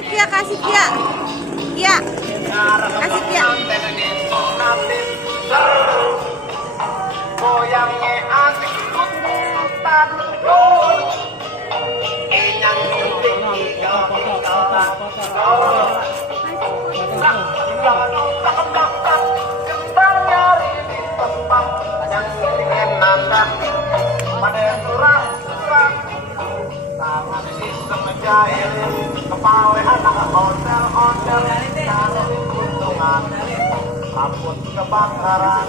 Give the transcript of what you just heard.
Kia kasih Kia. Kia. Kasih Kia. Goyangnya asik kututan Inyang Kembangnya ribet tembang yang ingin nanda pada surah-surah sama sistem jahil kepala anak hotel-hotel cari keuntungan rambut kebakaran